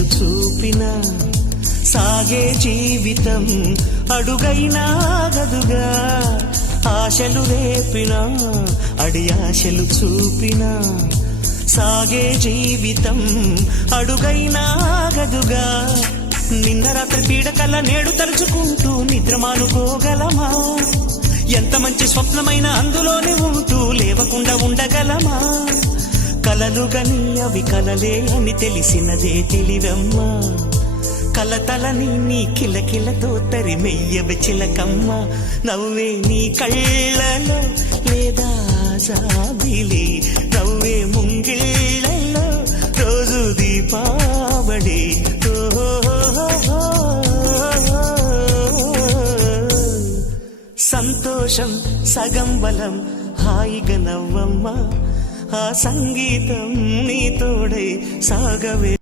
ఆశలు చూపిన సాగే జీవితం అడుగైనా గదుగా ఆశలు రేపిన అడి ఆశలు చూపిన సాగే జీవితం అడుగైనా గదుగా నిన్న రాత్రి పీడకల నేడు తలుచుకుంటూ నిద్రమానుకోగలమా ఎంత మంచి స్వప్నమైన అందులోనే ఉంటూ లేవకుండా ఉండగలమా కలలుగని అవి కలలే అని తెలిసినదే తెలివమ్మా కలతలని నీ కిలకిలతో తరిమెయ్యవి చిలకమ్మ నవ్వే నీ కళ్ళలో లేదా జాబిలి నవ్వే ముంగిళ్ళలో రోజు దీపావళి సంతోషం సగం బలం హాయిగా నవ్వమ్మ ఆ సంగీతం నీ తోడై సాగవే